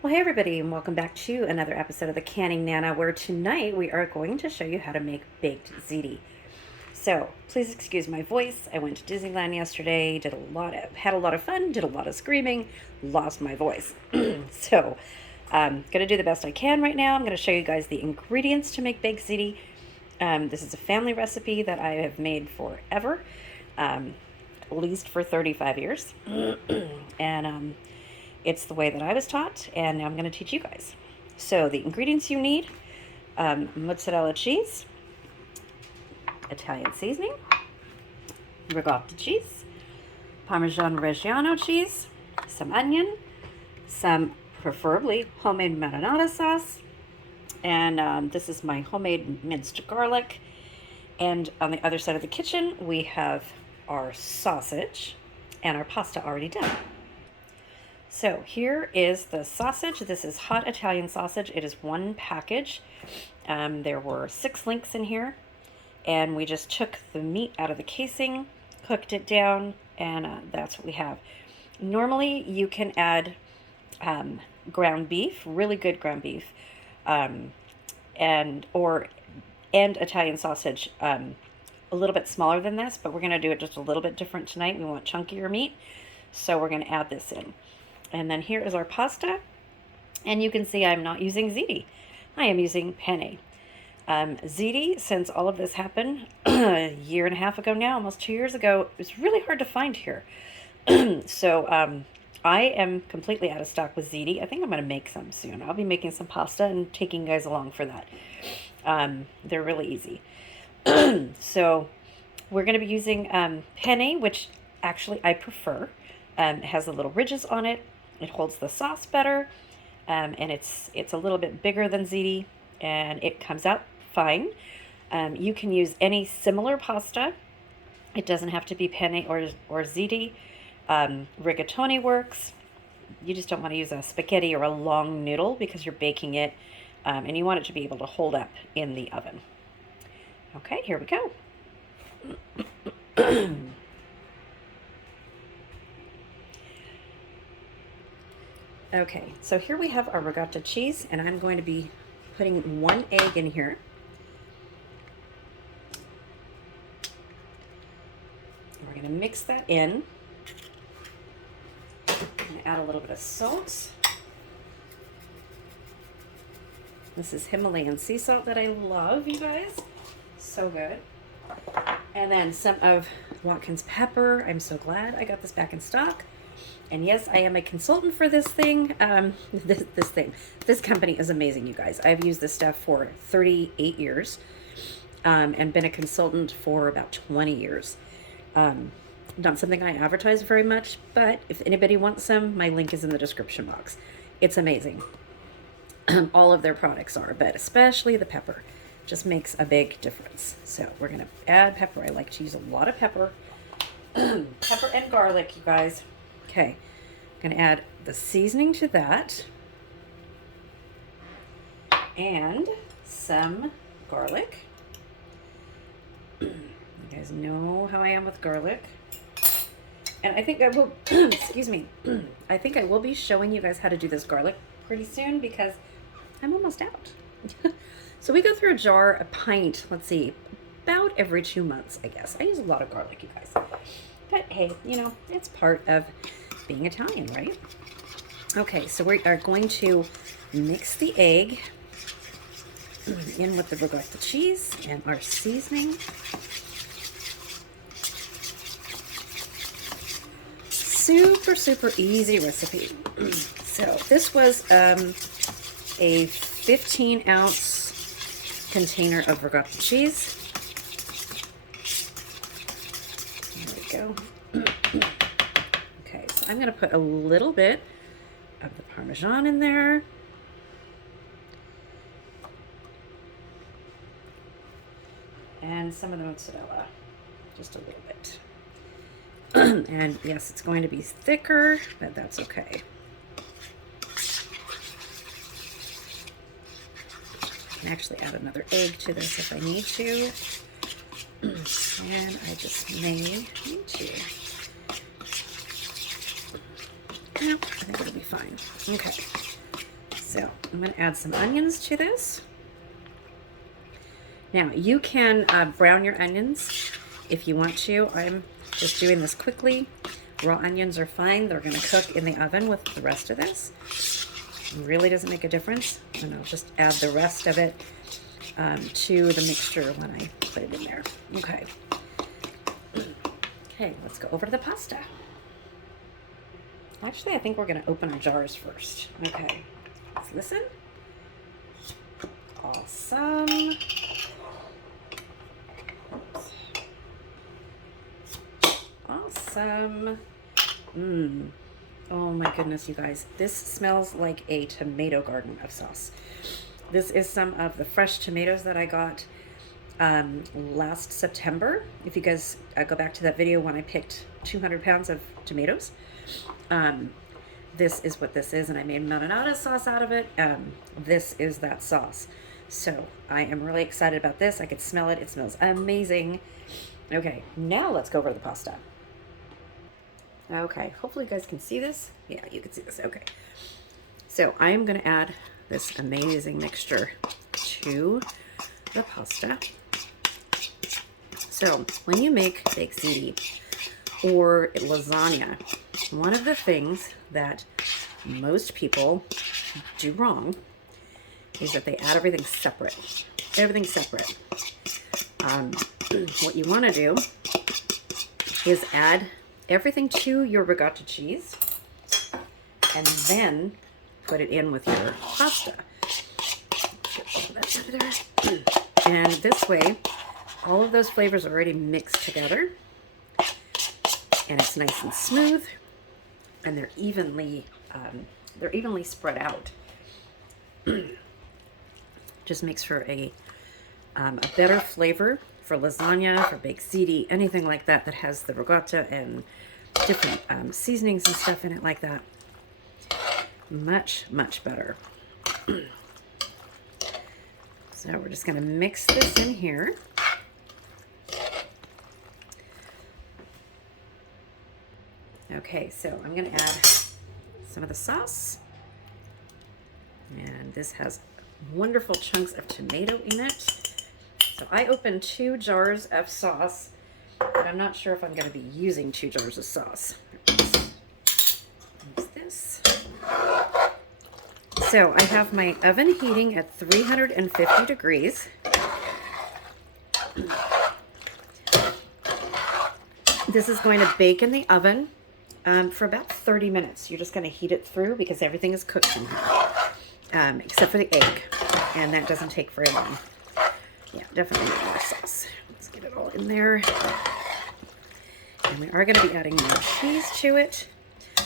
Well, hey everybody, and welcome back to another episode of the Canning Nana, where tonight we are going to show you how to make baked ziti. So, please excuse my voice. I went to Disneyland yesterday, had a lot of fun, did a lot of screaming, lost my voice. So, I'm gonna do the best I can right now. I'm gonna show you guys the ingredients to make baked ziti. This is a family recipe that I have made forever, at least for 35 years, and it's the way that I was taught, and now I'm going to teach you guys. So the ingredients you need: mozzarella cheese, Italian seasoning, ricotta cheese, Parmesan Reggiano cheese, some onion, some preferably homemade marinara sauce, and this is my homemade minced garlic. And on the other side of the kitchen, we have our sausage and our pasta already done. So here is the sausage. This is hot Italian sausage. It is one package. There were 6 links in here, and we just took the meat out of the casing, cooked it down, and that's what we have. Normally you can add ground beef, really good ground beef, and Italian sausage, a little bit smaller than this, but we're going to do it just a little bit different tonight. We want chunkier meat, so we're going to add this in. And then here is our pasta, and you can see I'm not using ziti. I am using penne. Ziti, since all of this happened a year and a half ago now, almost 2 years ago, it was really hard to find here. So I am completely out of stock with ziti. I think I'm going to make some soon. I'll be making some pasta and taking you guys along for that. They're really easy. So we're going to be using penne, which actually I prefer. It has the little ridges on it. It holds the sauce better, and it's a little bit bigger than ziti, and it comes out fine. You can use any similar pasta. It doesn't have to be penne or ziti. Rigatoni works. You just don't want to use a spaghetti or a long noodle because you're baking it, and you want it to be able to hold up in the oven. Okay, here we go. Okay, so here we have our ricotta cheese, and I'm going to be putting 1 egg in here. We're going to mix that in. I'm going to add a little bit of salt. This is Himalayan sea salt that I love, you guys. So good. And then some of Watkins pepper. I'm so glad I got this back in stock. And yes, I am a consultant for this thing. This company is amazing, you guys. I've used this stuff for 38 years and been a consultant for about 20 years. Not something I advertise very much, but if anybody wants some, my link is in the description box. It's amazing. All of their products are, but especially the pepper just makes a big difference. So we're going to add pepper. I like to use a lot of pepper. Pepper and garlic, you guys. Okay, I'm going to add the seasoning to that and some garlic. You guys know how I am with garlic. And I think I will, excuse me, I think I will be showing you guys how to do this garlic pretty soon because I'm almost out. So we go through a jar, a pint, let's see, about every 2 months, I guess. I use a lot of garlic, you guys. But hey, you know, it's part of being Italian, right? Okay, so we are going to mix the egg in with the ricotta cheese and our seasoning. Super, super easy recipe. So this was a 15-ounce container of ricotta cheese. There we go. Okay, so I'm going to put a little bit of the Parmesan in there. And some of the mozzarella, just a little bit. And yes, it's going to be thicker, but that's okay. I can actually add another egg to this if I need to. And I just may need to. Nope, I think it'll be fine. Okay. So I'm going to add some onions to this. Now you can brown your onions if you want to. I'm just doing this quickly. Raw onions are fine. They're going to cook in the oven with the rest of this. It really doesn't make a difference. And I'll just add the rest of it to the mixture when I put it in there. Okay. Okay, let's go over to the pasta. Actually, I think we're going to open our jars first. Okay, let's listen. Awesome. Awesome. Oh my goodness, you guys. This smells like a tomato garden of sauce. This is some of the fresh tomatoes that I got last September. If you guys go back to that video when I picked 200 pounds of tomatoes. This is what this is, and I made marinara sauce out of it. This is that sauce. So I am really excited about this. I could smell it. It smells amazing. Okay, now let's go over the pasta. Okay, hopefully you guys can see this. Yeah, you can see this. Okay. So I am going to add this amazing mixture to the pasta. So when you make baked ziti or lasagna, one of the things that most people do wrong is that they add everything separate. Everything's separate. What you want to do is add everything to your ricotta cheese and then put it in with your pasta. And this way, all of those flavors are already mixed together, and it's nice and smooth, and they're evenly spread out. Just makes for a better flavor for lasagna, for baked ziti, anything like that that has the ricotta and different seasonings and stuff in it like that. Much, much better. So we're just going to mix this in here. Okay, so I'm going to add some of the sauce. And this has wonderful chunks of tomato in it. So I opened 2 jars of sauce, but I'm not sure if I'm going to be using 2 jars of sauce. Use this. So I have my oven heating at 350 degrees. This is going to bake in the oven for about 30 minutes. You're just going to heat it through because everything is cooked in here, except for the egg, and that doesn't take very long. Yeah, definitely need more sauce. Let's get it all in there. And we are going to be adding more cheese to it.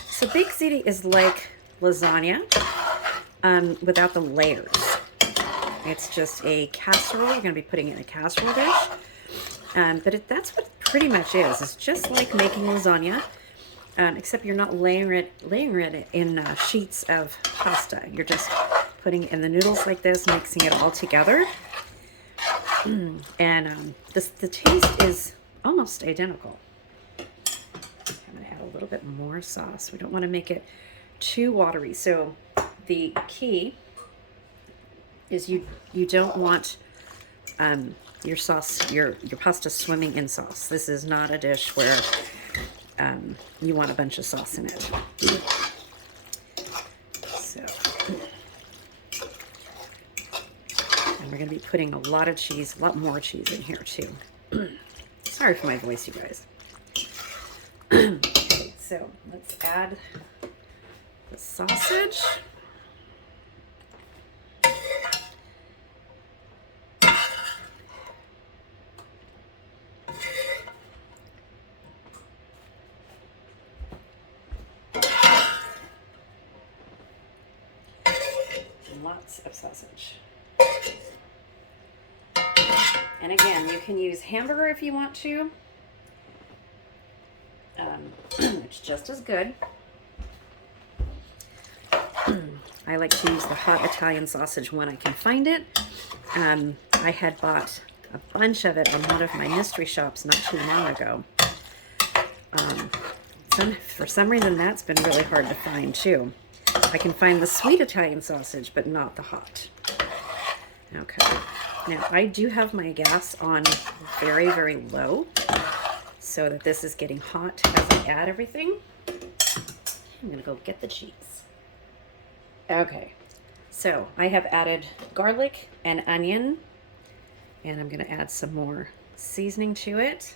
So baked ziti is like lasagna without the layers. It's just a casserole. You're going to be putting it in a casserole dish. But that's what it pretty much is. It's just like making lasagna, except you're not layering it in sheets of pasta. You're just putting it in the noodles like this, mixing it all together. And the taste is almost identical. I'm going to add a little bit more sauce. We don't want to make it too watery. So the key is you don't want your sauce, your pasta swimming in sauce. This is not a dish where you want a bunch of sauce in it. We're going to be putting a lot of cheese, a lot more cheese in here too. Sorry for my voice, you guys. Okay, so let's add the sausage. Lots of sausage. And again, you can use hamburger if you want to. It's just as good. I like to use the hot Italian sausage when I can find it. I had bought a bunch of it on one of my mystery shops not too long ago. For some reason, that's been really hard to find too. I can find the sweet Italian sausage, but not the hot. Okay. Now, I do have my gas on very, very low so that this is getting hot as I add everything. I'm going to go get the cheese. Okay. So, I have added garlic and onion, and I'm going to add some more seasoning to it.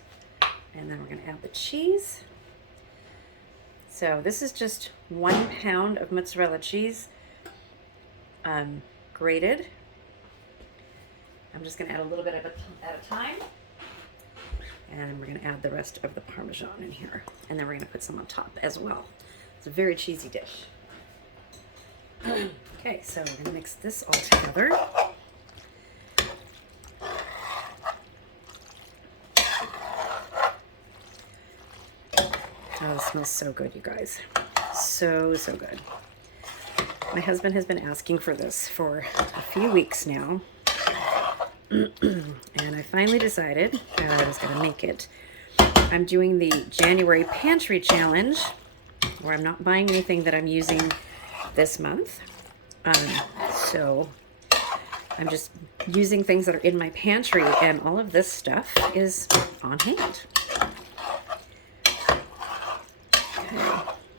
And then we're going to add the cheese. So, this is just 1 pound of mozzarella cheese, grated. I'm just going to add a little bit at a time. And we're going to add the rest of the Parmesan in here. And then we're going to put some on top as well. It's a very cheesy dish. Okay, so we're going to mix this all together. Oh, it smells so good, you guys. So, so good. My husband has been asking for this for a few weeks now. And I finally decided that I was going to make it. I'm doing the January Pantry Challenge, where I'm not buying anything that I'm using this month. So I'm just using things that are in my pantry, and all of this stuff is on hand.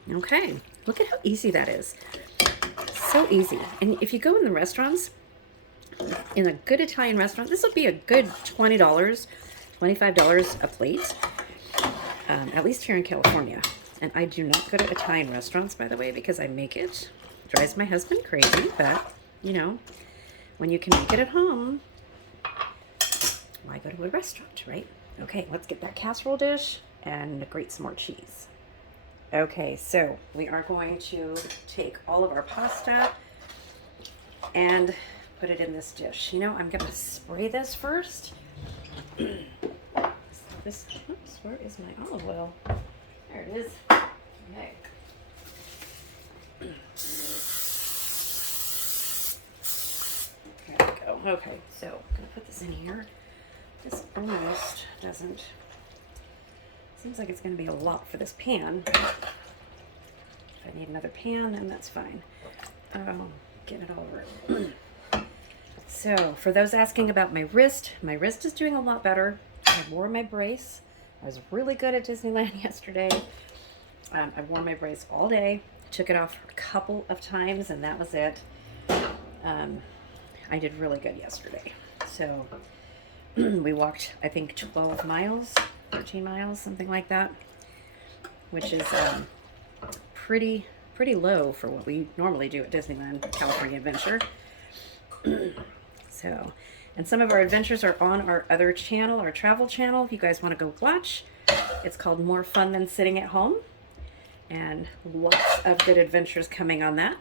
Okay, look at how easy that is. So easy. And if you go in the restaurants, in a good Italian restaurant, this will be a good $20, $25 a plate, at least here in California. And I do not go to Italian restaurants, by the way, because I make it. It drives my husband crazy, but, you know, when you can make it at home, why go to a restaurant, right? Okay, let's get that casserole dish and grate some more cheese. Okay, so we are going to take all of our pasta and put it in this dish. You know, I'm going to spray this first. Oops, where is my olive oil? There it is. Okay. There we go. Okay, so I'm going to put this in here. This almost doesn't... Seems like it's going to be a lot for this pan. If I need another pan, then that's fine. Get it all over. So, for those asking about my wrist is doing a lot better. I wore my brace. I was really good at Disneyland yesterday. I wore my brace all day. Took it off a couple of times, and that was it. I did really good yesterday. So, we walked, I think, 12 miles, 13 miles, something like that, which is pretty low for what we normally do at Disneyland California Adventure. So, and some of our adventures are on our other channel, our travel channel, if you guys want to go watch. It's called More Fun Than Sitting at Home, and lots of good adventures coming on that.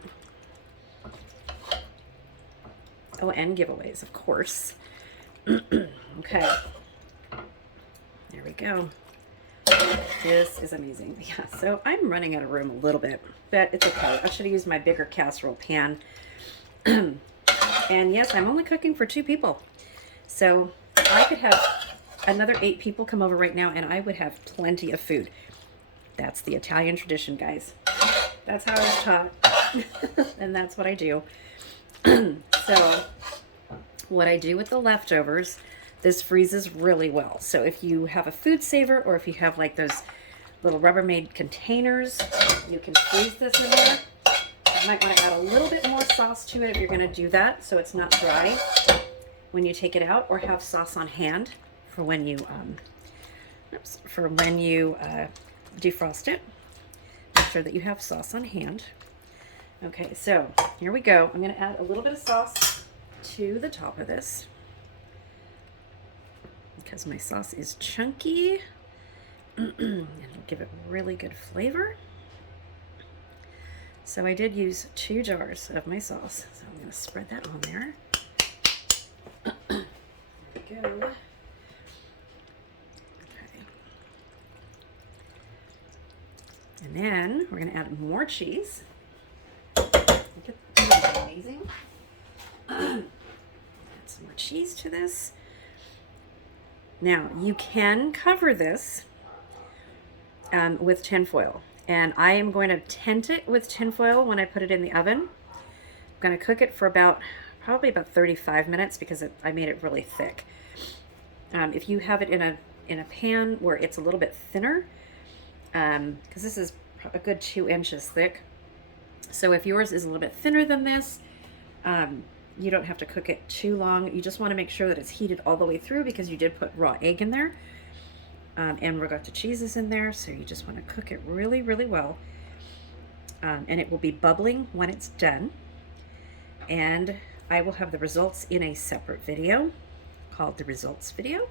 Oh, and giveaways, of course. Okay, there we go. This is amazing. Yeah, so I'm running out of room a little bit, but it's okay. I should have used my bigger casserole pan. And yes, I'm only cooking for 2 people. So I could have another 8 people come over right now, and I would have plenty of food. That's the Italian tradition, guys. That's how I was taught. And that's what I do. So what I do with the leftovers, this freezes really well. So if you have a food saver, or if you have like those little Rubbermaid containers, you can freeze this in there. You might want to add a little bit more sauce to it if you're going to do that, so it's not dry when you take it out, or have sauce on hand for when you defrost it. Make sure that you have sauce on hand. Okay, so here we go. I'm going to add a little bit of sauce to the top of this because my sauce is chunky and it'll give it really good flavor. So I did use 2 jars of my sauce, so I'm going to spread that on there. There we go. Okay. And then we're going to add more cheese. Look at that, amazing. Add some more cheese to this. Now, you can cover this with tin foil. And I am going to tent it with tinfoil when I put it in the oven. I'm going to cook it for probably about 35 minutes because I made it really thick. If you have it in a pan where it's a little bit thinner, because this is a good 2 inches thick. So if yours is a little bit thinner than this, you don't have to cook it too long. You just want to make sure that it's heated all the way through because you did put raw egg in there. And ricotta cheese is in there, so you just want to cook it really, really well. And it will be bubbling when it's done. And I will have the results in a separate video called the results video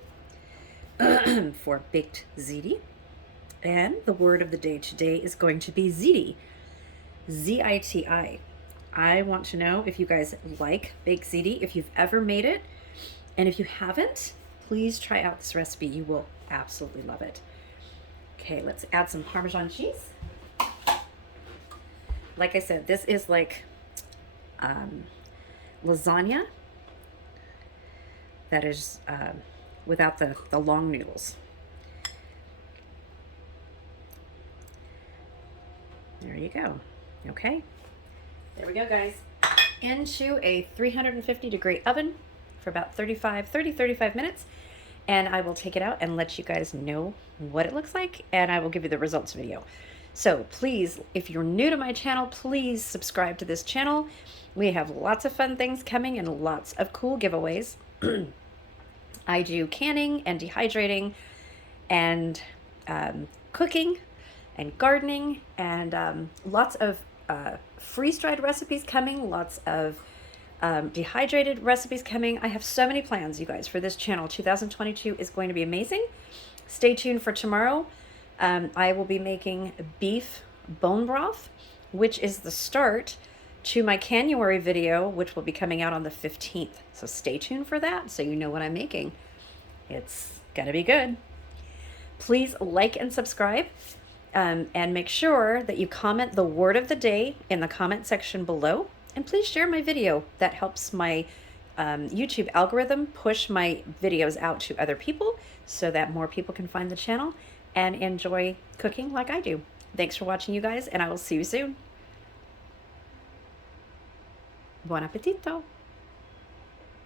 for baked ziti. And the word of the day today is going to be ziti, Z-I-T-I. I want to know if you guys like baked ziti, if you've ever made it, and if you haven't, please try out this recipe. You will absolutely love it. Okay, let's add some Parmesan cheese. Like I said, this is like lasagna that is without the long noodles. There you go. Okay, there we go, guys. Into a 350-degree oven for about 35 minutes, and I will take it out and let you guys know what it looks like, and I will give you the results video. So please, if you're new to my channel, please subscribe to this channel. We have lots of fun things coming and lots of cool giveaways. I do canning and dehydrating and cooking and gardening and lots of freeze-dried recipes coming, lots of dehydrated recipes coming. I have so many plans, you guys, for this channel. 2022 is going to be amazing. Stay tuned for tomorrow. I will be making beef bone broth, which is the start to my January video, which will be coming out on the 15th. So stay tuned for that so you know what I'm making. It's gonna be good. Please like and subscribe, and make sure that you comment the word of the day in the comment section below. And please share my video. That helps my YouTube algorithm push my videos out to other people so that more people can find the channel and enjoy cooking like I do. Thanks for watching, you guys, and I will see you soon. Buon appetito!